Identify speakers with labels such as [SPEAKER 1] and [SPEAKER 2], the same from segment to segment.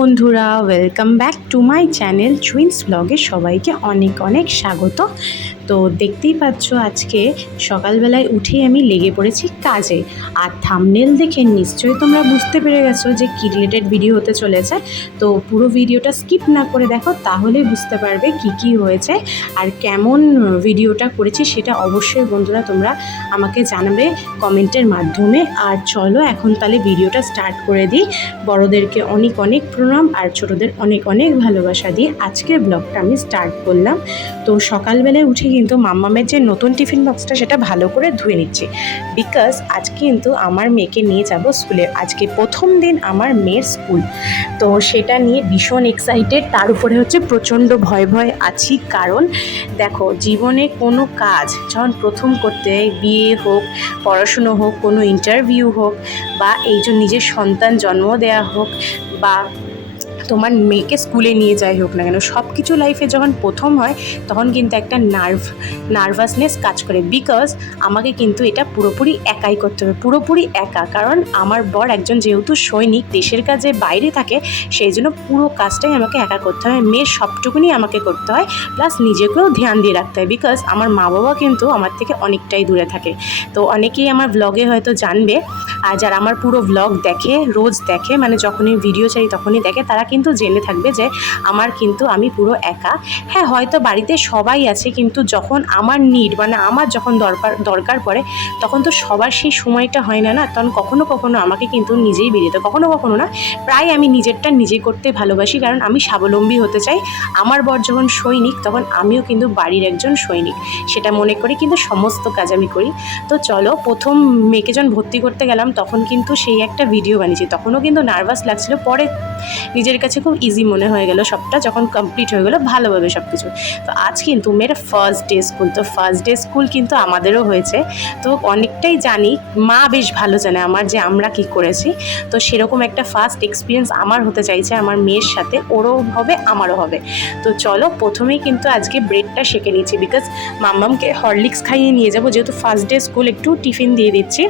[SPEAKER 1] বন্ধুরা welcome back to my channel twins ব্লগে সবাইকে অনেক অনেক স্বাগত। তো দেখতেই পাচ্ছ আজকে সকালবেলায় উঠেই আমি লেগে পড়েছি কাজে। আর থামনেল দেখে নিশ্চয়ই তোমরা বুঝতে পেরে গেছো যে কী রিলেটেড ভিডিও হতে চলেছে। তো পুরো ভিডিওটা স্কিপ না করে দেখো তাহলেই বুঝতে পারবে কি কি হয়েছে আর কেমন ভিডিওটা করেছি সেটা অবশ্যই বন্ধুরা তোমরা আমাকে জানাবে কমেন্টের মাধ্যমে। আর চলো এখন তাহলে ভিডিওটা স্টার্ট করে দিই। বড়োদেরকে অনেক অনেক প্রণাম আর ছোটোদের অনেক অনেক ভালোবাসা দিয়ে আজকের ব্লগটা আমি স্টার্ট করলাম। তো সকালবেলায় উঠে কিন্তু মাম্মামের যে নতুন টিফিন বক্সটা সেটা ভালো করে ধুয়ে নিচ্ছি। বিকজ আজকে কিন্তু আমার মেয়েকে নিয়ে যাব স্কুলে। আজকে প্রথম দিন আমার মেয়ের স্কুল। তো সেটা নিয়ে ভীষণ এক্সাইটেড তার উপরে হচ্ছে প্রচণ্ড ভয় ভয় আছি। কারণ দেখো, জীবনে কোনো কাজ যখন প্রথম করতে বিয়ে হোক, পড়াশুনো হোক, কোনো ইন্টারভিউ হোক বা এই যে নিজের সন্তান জন্ম দেওয়া হোক বা তোমার মেয়েকে স্কুলে নিয়ে যাই হোক না কেন সব কিছু লাইফে যখন প্রথম হয়, তখন কিন্তু একটা নার্ভ নার্ভাসনেস কাজ করে। বিকজ আমাকে কিন্তু এটা পুরোপুরি একাই করতে হবে, পুরোপুরি একা। কারণ আমার বর একজন যেহেতু সৈনিক, দেশের কাজে বাইরে থাকে, সেই জন্য পুরো কাজটাই আমাকে একা করতে হয়। মেয়ের সবটুকুনি আমাকে করতে হয় প্লাস নিজেকেও ধ্যান দিয়ে রাখতে হয়। বিকজ আমার মা বাবা কিন্তু আমার থেকে অনেকটাই দূরে থাকে। তো অনেকেই আমার ব্লগে হয়তো জানবে, আর যারা আমার পুরো ব্লগ দেখে, রোজ দেখে মানে যখনই ভিডিও চাই তখনই দেখে, তারা কিন্তু জেনে থাকবে যে আমার কিন্তু আমি পুরো একা। হ্যাঁ হয়তো বাড়িতে সবাই আছে, কিন্তু যখন আমার নিড মানে আমার যখন দরকার দরকার পড়ে, তখন তো সবার সেই সময়টা হয় না না? তখন কখনো কখনো আমাকে কিন্তু নিজেই বেরিয়ে কখনো কখনো না, প্রায় আমি নিজেরটা নিজে করতে ভালোবাসি, কারণ আমি স্বাবলম্বী হতে চাই। আমার বর যখন সৈনিক, তখন আমিও কিন্তু বাড়ির একজন সৈনিক। সেটা মনে করি, কিন্তু সমস্ত কাজ আমি করি। তো চলো, প্রথম মেয়েকে যখন ভর্তি করতে গেলাম, তখন কিন্তু সেই একটা ভিডিও বানিয়েছি। তখনও কিন্তু নার্ভাস লাগছিল। পরে নিজের কাছে খুব ইজি মনে হয়ে গেল, সবটা যখন কমপ্লিট হয়ে গেলো, ভালোভাবে সব কিছু তো আজ কিন্তু মেয়ের ফার্স্ট ডে স্কুল তো ফার্স্ট ডে স্কুল কিন্তু আমাদেরও হয়েছে। তো অনেকটাই জানি, মা বেশ ভালো জানে আমার যে আমরা কি করেছি। তো সেরকম একটা ফার্স্ট এক্সপিরিয়েন্স আমার হতে চাইছে আমার মেয়ের সাথে, ওরও হবে, আমারও হবে। তো চলো, প্রথমেই কিন্তু আজকে ব্রেডটা শেখে নিচ্ছি বিকজ মাম্মামকে হরলিক্স খাইয়ে নিয়ে যাব, যেহেতু ফার্স্ট ডে স্কুল একটু টিফিন দিয়ে দিচ্ছি।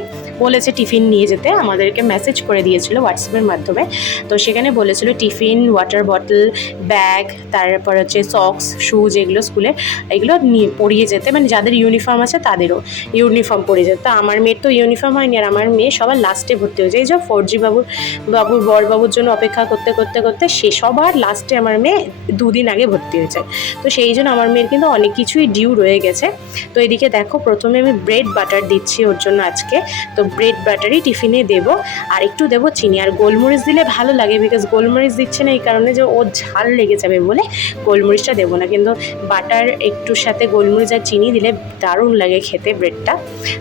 [SPEAKER 1] বলেছে টিফিন নিয়ে যেতে, আমাদেরকে মেসেজ করে দিয়েছিল হোয়াটসঅ্যাপের মাধ্যমে। তো সেখানে বলেছিল টিফিন ওয়াটার বটল ব্যাগ তারপর হচ্ছে সক্স শুজ এগুলো স্কুলে এগুলো নিয়ে পরিয়ে যেতে। মানে যাদের ইউনিফর্ম আছে তাদেরও ইউনিফর্ম পরিয়ে যেতে। তো আমার মেয়ের তো ইউনিফর্ম হয়নি আর আমার মেয়ে সবার লাস্টে ভর্তি হয়েছে। এই যে ফোর জি বাবুর বাবুর, বর বাবুর জন্য অপেক্ষা করতে করতে করতে সে সবার লাস্টে আমার মেয়ে দুদিন আগে ভর্তি হয়েছে। তো সেই জন্য আমার মেয়ের কিন্তু অনেক কিছুই ডিউ রয়ে গেছে। তো এদিকে দেখো, প্রথমে আমি ব্রেড বাটার দিচ্ছি ওর জন্য আজকে। তো ব্রেড বাটারই টিফিনে দেবো। আর একটু দেবো চিনি। আর গোলমরিচ দিলে ভালো লাগে বিকজ গোলমরিচ দিচ্ছে না এই কারণে যে ও ঝাল লেগে যাবে বলে গোলমরিচটা দেবো না। কিন্তু বাটার একটুর সাথে গোলমরিচ আর চিনি দিলে দারুণ লাগে খেতে ব্রেডটা।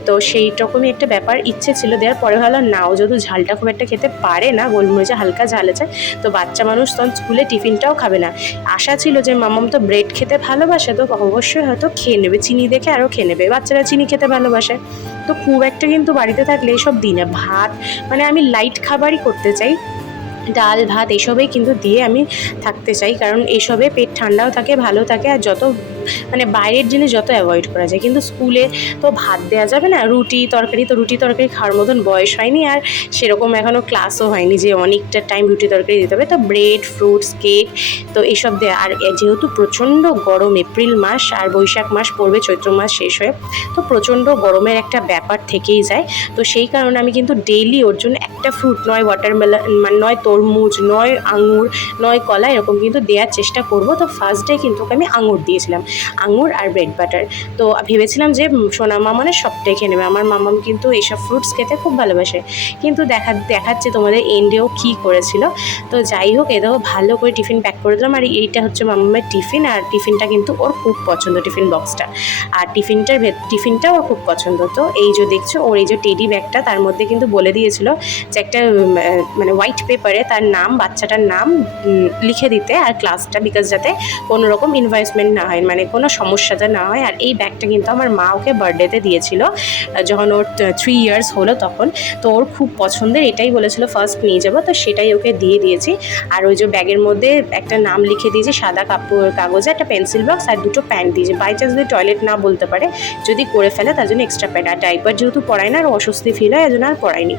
[SPEAKER 1] তো সেই রকমই একটা ব্যাপার ইচ্ছে ছিল দেওয়ার। পরে ভালো নাও যদি ঝালটা খুব একটা খেতে পারে না, গোলমরিচে হালকা ঝাল আছে, তো বাচ্চা মানুষ তখন স্কুলে টিফিনটাও খাবে না। আশা ছিল যে, মামাম তো ব্রেড খেতে ভালোবাসে, তো অবশ্যই হয়তো খেয়ে নেবে। চিনি দেখে আরও খেয়ে নেবে। বাচ্চারা চিনি খেতে ভালোবাসে। তো খুব একটা কিন্তু বাড়িতে থাকলে এইসব দিনে ভাত মানে আমি লাইট খাবারই করতে চাই। ডাল, ভাত এসবেই কিন্তু দিয়ে আমি থাকতে চাই। কারণ এসবে পেট ঠান্ডাও থাকে, ভালো থাকে আর যত মানে বাইরের জিনিস যত অ্যাভয়েড করা যায়। কিন্তু স্কুলে তো ভাত দেওয়া যাবে না, রুটি তরকারি তো রুটি তরকারি খাওয়ার মতন বয়স হয়নি আর সেরকম এখনও ক্লাসও হয়নি যে অনেকটা টাইম রুটি তরকারি দিতে হবে। তো ব্রেড ফ্রুটস কেক তো এসব দেওয়া আর যেহেতু প্রচণ্ড গরম এপ্রিল মাস আর বৈশাখ মাস পড়বে, চৈত্র মাস শেষ হয়ে, তো প্রচণ্ড গরমের একটা ব্যাপার থেকেই যায়। তো সেই কারণে আমি কিন্তু ডেইলি ওর জন্য একটা ফ্রুট নয় ওয়াটারমেলন মানে নয় তরমুজ নয় আঙুর নয় কলা এরকম কিন্তু দেওয়ার চেষ্টা করব। তো ফার্স্ট ডে কিন্তু ওকে আমি আঙুর দিয়েছিলাম। আঙুর আর ব্রেড বাটার তো ভেবেছিলাম যে সোনা মামানে সবটাই খেয়ে নেবে। আমার মামাম কিন্তু এইসব ফ্রুটস খেতে খুব ভালোবাসে। কিন্তু দেখা, দেখাচ্ছে তোমাদের এন্ডেও কী করেছিল। তো যাই হোক এটাও ভালো করে টিফিন প্যাক করে দিলাম। আর এইটা হচ্ছে মামামের টিফিন। আর টিফিনটা কিন্তু ওর খুব পছন্দ টিফিন বক্সটা আর টিফিনটার ভেত টিফিনটাও ওর খুব পছন্দ। তো এই যে দেখছ, ওর এই যে টেডি ব্যাগটা তার মধ্যে কিন্তু বলে দিয়েছিল যে একটা মানে হোয়াইট পেপারে তার নাম, বাচ্চাটার নাম লিখে দিতে আর ক্লাসটা বিকজ যাতে কোনো রকম ইনভয়েসমেন্ট না হয় মানে কোনো সমস্যাটা না হয়। আর এই ব্যাগটা কিন্তু আমার মা ওকে বার্থডেতে দিয়েছিল যখন ওর থ্রি ইয়ার্স হলো তখন। তো ওর খুব পছন্দের, এটাই বলেছিল ফার্স্ট নিয়ে যাব। তো সেটাই ওকে দিয়ে দিয়েছি। আর ওই যে ব্যাগের মধ্যে একটা নাম লিখে দিয়েছি, সাদা কাপড় কাগজে একটা পেন্সিল বক্স আর দুটো প্যান্ট দিয়েছি। বাই চান্স যদি টয়লেট না বলতে পারে, যদি করে ফেলে তার জন্য এক্সট্রা প্যান্ট আর ডাইপার যেহেতু পড়ায় না, আর অস্বস্তি ফিল হয়, এজন্য আর পড়ায়নি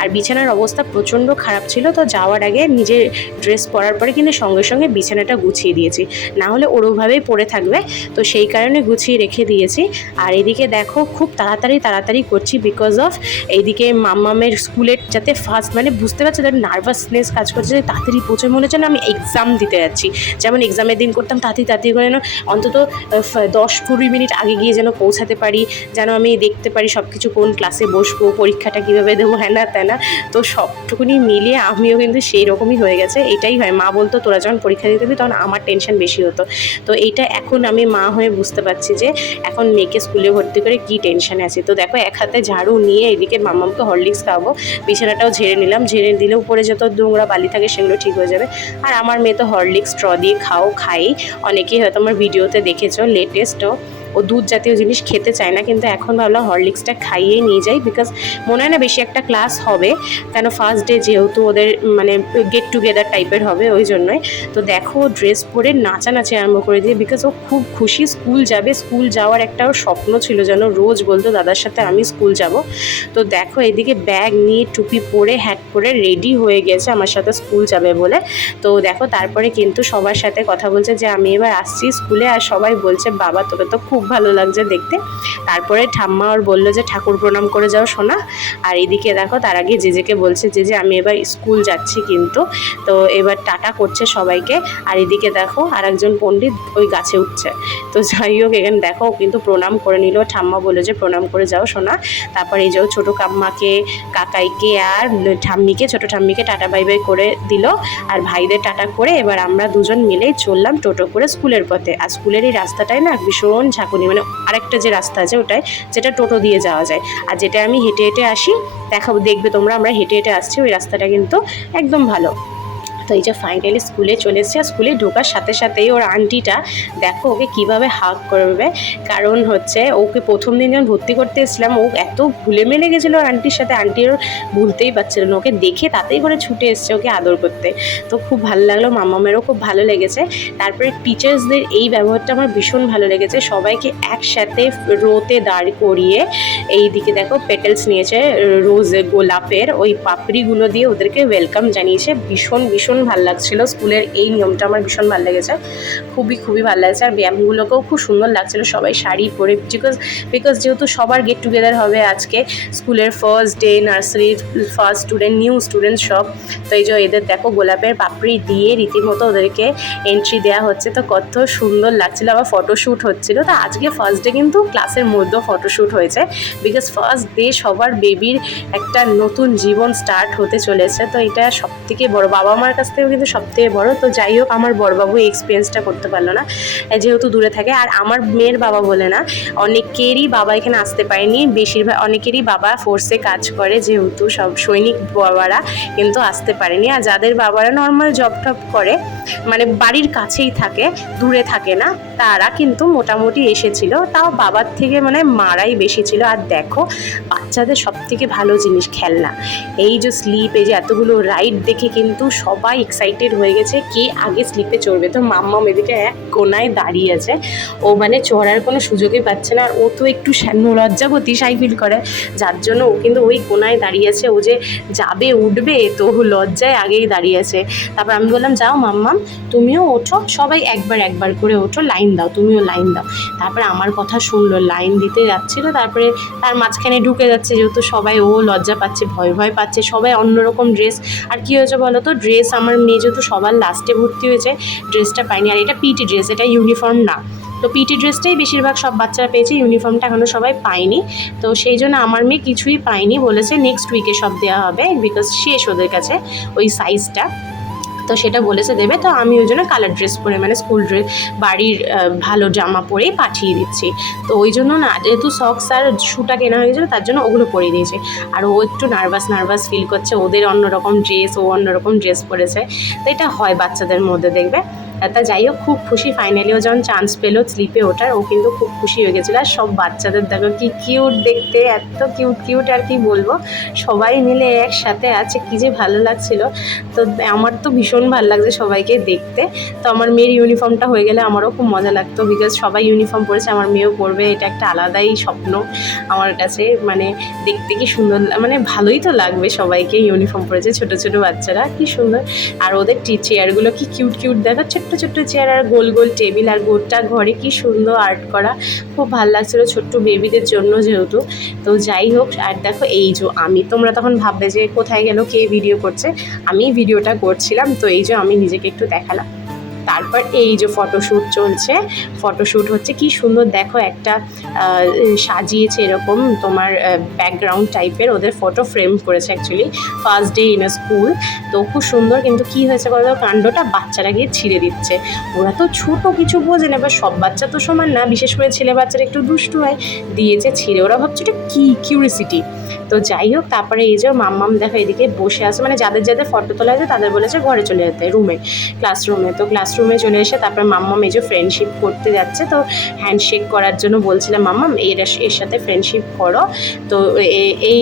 [SPEAKER 1] আর বিছানার অবস্থা প্রচণ্ড খারাপ ছিল, তো যা যাওয়ার আগে নিজের ড্রেস পরার পরে কিন্তু সঙ্গে সঙ্গে বিছানাটা গুছিয়ে দিয়েছি। না হলে ওরমভাবেই পড়ে থাকবে। তো সেই কারণে গুছিয়ে রেখে দিয়েছি। আর এদিকে দেখো, খুব তাড়াতাড়ি তাড়াতাড়ি করছি বিকজ অফ এইদিকে মাম্মামের স্কুলের যাতে ফার্স্ট মানে বুঝতে পারছ তার নার্ভাসনেস কাজ করছে, যে তাড়াতাড়ি পৌঁছে মনে হচ্ছে না আমি এক্সাম দিতে যাচ্ছি। যেমন এক্সামের দিন করতাম, তাড়াতাড়ি তাড়াতাড়ি করে যেন অন্তত দশ কুড়ি মিনিট আগে গিয়ে যেন পৌঁছাতে পারি, যেন আমি দেখতে পারি সব কিছু কোন ক্লাসে বসবো, পরীক্ষাটা কীভাবে দেবো হ্যাঁ না ত্যানা। তো সবটুকুনি মিলিয়ে আমিও কিন্তু সেই রকমই হয়ে গেছে। এটাই হয়। মা বলতো, তোরা যখন পরীক্ষা দিতে তখন আমার টেনশন বেশি হতো। তো এইটা এখন আমি মা হয়ে বুঝতে পারছি যে, এখন মেয়েকে স্কুলে ভর্তি করে কী টেনশানে আছে। তো দেখো, এক হাতে ঝাড়ু নিয়ে এদিকে মামামকে হরলিক্স খাওয়াবো। বিছানাটাও ঝেড়ে নিলাম। ঝেড়ে দিলে উপরে যত নোংরা বালি থাকে, সেগুলো ঠিক হয়ে যাবে। আর আমার মেয়ে তো হরলিক্স স্ট্র দিয়ে খাও, খাই। অনেকেই হয়তো আমার ভিডিওতে দেখেছ লেটেস্টও ও দুধ জাতীয় জিনিস খেতে চায় না, কিন্তু এখন ভাবলাম হরলিক্সটা খাইয়ে নিয়ে যাই বিকজ মনে হয় না বেশি একটা ক্লাস হবে। কেন ফার্স্ট ডে যেহেতু ওদের মানে গেট টুগেদার টাইপের হবে, ওই জন্যই। তো দেখো ড্রেস পরে নাচানাচি আরম্ভ করে দিয়ে বিকজ ও খুব খুশি স্কুল যাবে। স্কুল যাওয়ার একটা স্বপ্ন ছিল যেন রোজ বলতো, দাদার সাথে আমি স্কুল যাব। তো দেখো, এদিকে ব্যাগ নিয়ে টুপি পরে হ্যাট পরে রেডি হয়ে গেছে, আমার সাথে স্কুল যাবে বলে। তো দেখো, তারপরে কিন্তু সবার সাথে কথা বলছে যে, আমি এবার আসছি স্কুলে আর সবাই বলছে, বাবা, তোকে তো খুব ভালো লাগছে দেখতে। তারপরে ঠাম্মা ওর বলল যে, ঠাকুর প্রণাম করে যাও সোনা। আর এদিকে দেখো, তার আগে জেজেকে বলছে যে যে, আমি এবার স্কুল যাচ্ছি কিন্তু। তো এবার টাটা করছে সবাইকে। আর এদিকে দেখো আর একজন পণ্ডিত ওই গাছে উঠছে। তো যাই হোক, এখানে দেখো কিন্তু প্রণাম করে নিল। ঠাম্মা বলে যে, প্রণাম করে যাও সোনা। তারপর এই যে ছোটো কাম্মাকে কাকাইকে আর ঠাম্মিকে, ছোটো ঠাম্মিকে টাটা বাই বাই করে দিল। আর ভাইদের টাটা করে এবার আমরা দুজন মিলেই চললাম টোটো করে স্কুলের পথে। আর স্কুলের এই রাস্তাটাই না ভীষণ ঝাঁকুনি মানে আরেকটা যে রাস্তা আছে ওটাই যেটা টোটো দিয়ে যাওয়া যায়। আর যেটা আমি হেঁটে হেঁটে আসি, দেখাবো, দেখবে তোমরা, আমরা হেঁটে হেঁটে আসছি, ওই রাস্তাটা কিন্তু একদম ভালো। তো এই যে ফাইনালি স্কুলে চলে এসেছে। স্কুলে ঢোকার সাথে সাথেই ওর আন্টিটা দেখো ওকে কীভাবে হাক করবে। কারণ হচ্ছে ওকে প্রথম দিন যখন ভর্তি করতে এসেছিলাম, ও এত ভুলে মেলে গেছিল ওর আন্টির সাথে। আন্টির ভুলতেই পারছিল না। ওকে দেখে তাতেই করে ছুটে এসছে ওকে আদর করতে। তো খুব ভালো লাগল। মামামেরও খুব ভালো লেগেছে। তারপরে টিচার্সদের এই ব্যবহারটা আমার ভীষণ ভালো লেগেছে। সবাইকে একসাথে রোতে দাঁড় করিয়ে এই দিকে দেখো পেটেলস নিয়েছে, রোজ গোলাপের ওই পাপড়িগুলো দিয়ে ওদেরকে ওয়েলকাম জানিয়েছে। ভীষণ ভীষণ ভালো লাগছিল। স্কুলের এই নিয়মটা আমার ভীষণ ভালো লেগেছে। খুবই খুবই ভালো লাগছে। আর ব্যায়ামগুলোকেও খুব সুন্দর লাগছিল। সবাই শাড়ি পরে বিকজ বিকজ যেহেতু সবার গেট টুগেদার হবে আজকে, স্কুলের ফার্স্ট ডে নার্সারির ফার্স্ট স্টুডেন্ট নিউ স্টুডেন্ট সব। তো এই যে এদের দেখো গোলাপের পাপড়ি দিয়ে রীতিমতো ওদেরকে এন্ট্রি দেওয়া হচ্ছে। তো কত সুন্দর লাগছিল। আবার ফটোশ্যুট হচ্ছিল। তো আজকে ফার্স্ট ডে কিন্তু ক্লাসের মধ্যেও ফটোশ্যুট হয়েছে। বিকজ ফার্স্ট ডে সবার বেবির একটা নতুন জীবন স্টার্ট হতে চলেছে। তো এটা সব থেকে বড়। বাবা মার কাছ থেকেও কিন্তু সবথেকে বড়। তো যাই হোক, আমার বড়বাবু এই এক্সপিরিয়েন্সটা করতে পারল না। যেহেতু দূরে থাকে, আর আমার মেয়ের বাবা বলে না, অনেকেরই বাবা এখানে আসতে পারেনি। বেশিরভাগ অনেকেরই বাবা ফোর্সে কাজ করে, যেহেতু সব সৈনিক বাবারা কিন্তু আসতে পারেনি। আর যাদের বাবারা নর্মাল জব টব করে মানে বাড়ির কাছেই থাকে, দূরে থাকে না। তারা কিন্তু মোটামুটি এসেছিল। তাও বাবার থেকে মানে মারাই বেশি ছিল। আর দেখো, বাচ্চাদের সব থেকে ভালো জিনিস খেলনা। এই যে স্লিপ এই যে এতগুলো রাইড দেখে কিন্তু সবাই এক্সাইটেড হয়ে গেছে, কে আগে স্লিপে চড়বে? তো মাম্মা এদিকে এক কোনায় দাঁড়িয়ে আছে। ও মানে চড়ার কোনো সুযোগই পাচ্ছে না। আর ও তো একটু লজ্জাবতী সাই ফিল করে। যার জন্য ও কিন্তু ওই কোনায় দাঁড়িয়ে আছে। ও যে যাবে, উঠবে, তো লজ্জায় আগেই দাঁড়িয়ে আছে। তারপর আমি বললাম, যাও মাম্মাম তুমিও ওঠো, সবাই একবার একবার করে ওঠো, লাইন দাও, তুমিও লাইন দাও। তারপরে আমার কথা শুনলো, লাইন দিতে যাচ্ছিল, তারপরে তার মাঝখানে ঢুকে যাচ্ছে, যেহেতু সবাই ও লজ্জা পাচ্ছে, ভয় ভয় পাচ্ছে, সবাই অন্যরকম ড্রেস আর কী হয়েছে বলো তো ড্রেস আমার মেয়ে যেহেতু সবার লাস্টে ভর্তি হয়েছে ড্রেসটা পাইনি আর এটা পিটি ড্রেস এটা ইউনিফর্ম না। তো পিটি ড্রেসটাই বেশিরভাগ সব বাচ্চারা পেয়েছে ইউনিফর্মটা এখনও সবাই পায়নি। তো সেই জন্য আমার মেয়ে কিছুই পায়নি, বলেছে নেক্সট উইকে সব দেওয়া হবে বিকজ শেষ ওদের কাছে ওই সাইজটা তো সেটা বলেছে দেবে। তো আমি ওই জন্য কালার ড্রেস পরে মানে স্কুল ড্রেস বাড়ির ভালো জামা পরেই পাঠিয়ে দিচ্ছি। তো ওই জন্য না, যেহেতু সক্স আর শুটা কেনা হয়ে গেছিল তার জন্য ওগুলো পরিয়ে দিয়েছে। আর ও একটু নার্ভাস নার্ভাস ফিল করছে। ওদের অন্যরকম ড্রেস ও অন্যরকম ড্রেস পরেছে। তো এটা হয় বাচ্চাদের মধ্যে, দেখবে? তা যাই হোক, খুব খুশি ফাইনালি ও যখন চান্স পেল স্লিপে ওঠার, ও কিন্তু খুব খুশি হয়ে গেছিল। আর সব বাচ্চাদের দেখো কি কিউট দেখতে, এত কিউট কিউট আর কি বলব। সবাই মিলে একসাথে আছে, কি যে ভালো লাগছিল। তো আমার তো ভীষণ ভালো লাগছে সবাইকে দেখতে। তো আমার মেয়ের ইউনিফর্মটা হয়ে গেলে আমারও খুব মজা লাগতো বিকজ সবাই ইউনিফর্ম পরেছে, আমার মেয়েও পরবে, এটা একটা আলাদাই স্বপ্ন আমার কাছে। মানে দেখতে কি সুন্দর মানে ভালোই তো লাগবে সবাইকে ইউনিফর্ম পরেছে, ছোট ছোট বাচ্চারা, কি সুন্দর। আর ওদের চেয়ারগুলো কি কিউট কিউট দেখা ছোট্ট ছোট্ট চেয়ার আর গোল গোল টেবিল আর গোটা ঘরে কি সুন্দর আর্ট করা। খুব ভালো লাগছিল ছোট্ট বেবিদের জন্য যেহেতু। তো যাই হোক, আর দেখো এই যে আমি, তোমরা তখন ভাববে যে কোথায় গেল, কে ভিডিও করছে? আমি ভিডিওটা করছিলাম, তো এই যে আমি নিজেকে একটু দেখালাম। তারপর এই যে ফটোশ্যুট চলছে ফটোশ্যুট হচ্ছে কি সুন্দর দেখো একটা সাজিয়েছে এরকম তোমার ব্যাকগ্রাউন্ড টাইপের ওদের ফটো ফ্রেম করেছে actually first day in school তো খুব সুন্দর কিন্তু কি হয়েছে বলো? তো, কাণ্ডটা বাচ্চারা গিয়ে ছিঁড়ে দিচ্ছে। ওরা তো ছোট কিছু বোঝে না এবার সব বাচ্চা তো সমান না বিশেষ করে ছেলে বাচ্চারা একটু দুষ্টু হয় দিয়েছে ছিঁড়ে। ওরা ভাবছে এটা কী কিউরিসিটি তো যাই হোক তারপরে এই যে মাম্মাম দেখো এদিকে বসে আছে মানে যাদের যাদের ফটো তোলা আছে তাদের বলেছে ঘরে চলে যেতে রুমে ক্লাসরুমে তো ক্লাসরুমে চলে এসে তারপরে মাম্মাম এই যে ফ্রেন্ডশিপ করতে যাচ্ছে, তো হ্যান্ডশেক করার জন্য বলছিলাম, মাম্মাম, এর এর সাথে ফ্রেন্ডশিপ করো। তো এই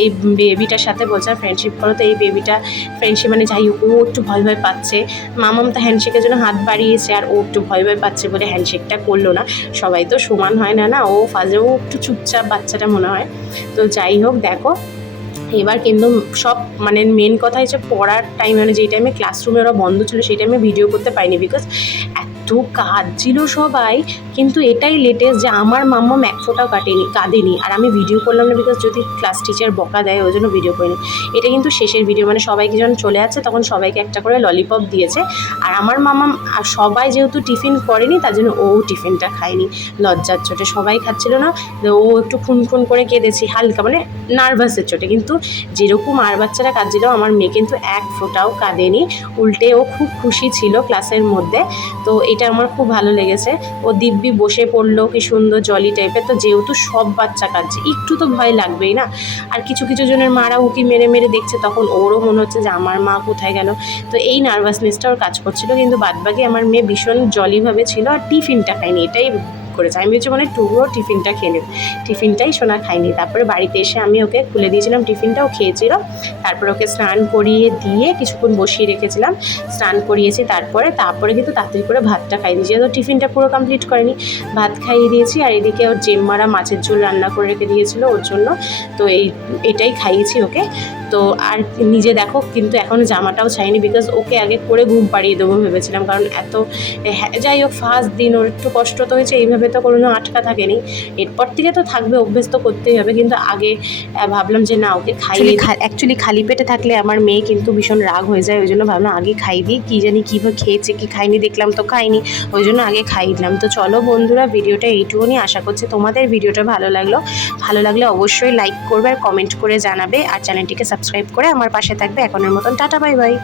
[SPEAKER 1] এই বেবিটার সাথে বলছে ফ্রেন্ডশিপ করো। তো এই বেবিটা ফ্রেন্ডশিপ মানে যাই হোক, ও একটু ভয় ভয় পাচ্ছে। মামাম তো হ্যান্ডশেকের জন্য হাত বাড়িয়েছে, আর ও একটু ভয় ভয় পাচ্ছে বলে হ্যান্ডশেকটা করল না। সবাই তো সমান হয় না না? ও ফাজে ও একটু চুপচাপ বাচ্চাটা মনে হয়। তো যাই হোক, দেখো এবার কিন্তু সব মানে মেন কথা হচ্ছে পড়ার টাইম মানে যেই টাইমে ক্লাসরুমে ওরা বন্ধ ছিল, সেই টাইমে ভিডিও করতে পারিনি বিকজ এত কাজ ছিল সবাই, কিন্তু এটাই লেটেস্ট যে আমার মাম্মাম এক ফোঁটাও কাটেনি, কাঁদেনি। আর আমি ভিডিও করলাম না বিকজ যদি ক্লাস টিচার বকা দেয়, ওই জন্য ভিডিও করিনি। এটা কিন্তু শেষের ভিডিও মানে সবাইকে যখন চলে যাচ্ছে তখন সবাইকে একটা করে ললিপপ দিয়েছে। আর আমার মামাম আর সবাই যেহেতু টিফিন করেনি, তার জন্য ও টিফিনটা খায়নি। লজ্জার চোটে সবাই খাচ্ছিল না ও একটু খুন খুন করে কেঁদেছি, হালকা মানে নার্ভাসের চোটে। কিন্তু যেরকম আর বাচ্চারা কাঁদছিল, আমার মেয়ে কিন্তু এক ফোঁটাও কাঁদেনি। উল্টে ও খুব খুশি ছিল ক্লাসের মধ্যে। তো এটা আমার খুব ভালো লেগেছে। ও দিব্যি বসে পড়ল, কি সুন্দর জলি টাইপের তো যেহেতু সব বাচ্চা কাঁদছে একটু তো ভয় লাগবেই না? আর কিছু কিছু জনের মারা উকি মেরে মেরে দেখছে, তখন ওরও মনে হচ্ছে যে আমার মা কোথায় গেল? তো এই নার্ভাসনেসটা ওর কাজ করছিল, কিন্তু বাদবাকি আমার মেয়ে ভীষণ জলিভাবে ছিল আর টিফিনটা খায়নি। এটাই করেছে। আমি ভেবেছি মানে টুকরো টিফিনটা খেয়ে টিফিনটাই সোনা খাইনি। তারপরে বাড়িতে এসে আমি ওকে খুলে দিয়েছিলাম টিফিনটা ও খেয়েছিল। তারপর ওকে স্নান করিয়ে দিয়ে কিছুক্ষণ বসিয়ে রেখেছিলাম। স্নান করিয়েছি, তারপরে তারপরে কিন্তু তাড়াতাড়ি করে ভাতটা খাই দিয়েছি যেহেতু টিফিনটা পুরো কমপ্লিট করেনি, ভাত খাইয়ে দিয়েছি। আর এদিকে ওর জেম্মারা মাছের ঝোল রান্না করে রেখে দিয়েছিল ওর জন্য। তো এই, এটাই খাইয়েছি ওকে। তো আর নিজে দেখো কিন্তু এখনও জামাটাও ছাইনি বিকজ ওকে আগে করে ঘুম পাড়িয়ে দেবো ভেবেছিলাম। কারণ এত হ্যাঁ, যাই হোক ফার্স্ট দিন ওর একটু কষ্ট তো হয়েছে এইভাবে তো কোনো আটকা থাকেনি। এরপর থেকে তো থাকবে অভ্যেস তো করতেই হবে। কিন্তু আগে ভাবলাম যে না ওকে খাইয়ে অ্যাকচুয়ালি খালি পেটে থাকলে আমার মেয়ে কিন্তু ভীষণ রাগ হয়ে যায় ওই জন্য ভাবলাম আগে খাই দিই কী জানি কীভাবে খেয়েছে কি খাইনি দেখলাম তো খাইনি ওই জন্য আগে খাইয়ে দিলাম। তো চলো বন্ধুরা ভিডিওটা এইটুকুনি আশা করছি তোমাদের ভিডিওটা ভালো লাগল। ভালো লাগলে অবশ্যই লাইক করবে আর কমেন্ট করে জানাবে আর চ্যানেলটিকে সাবস্ক্রাইব করে আমার পাশে থাকবে এখনের মতন টাটা বাই বাই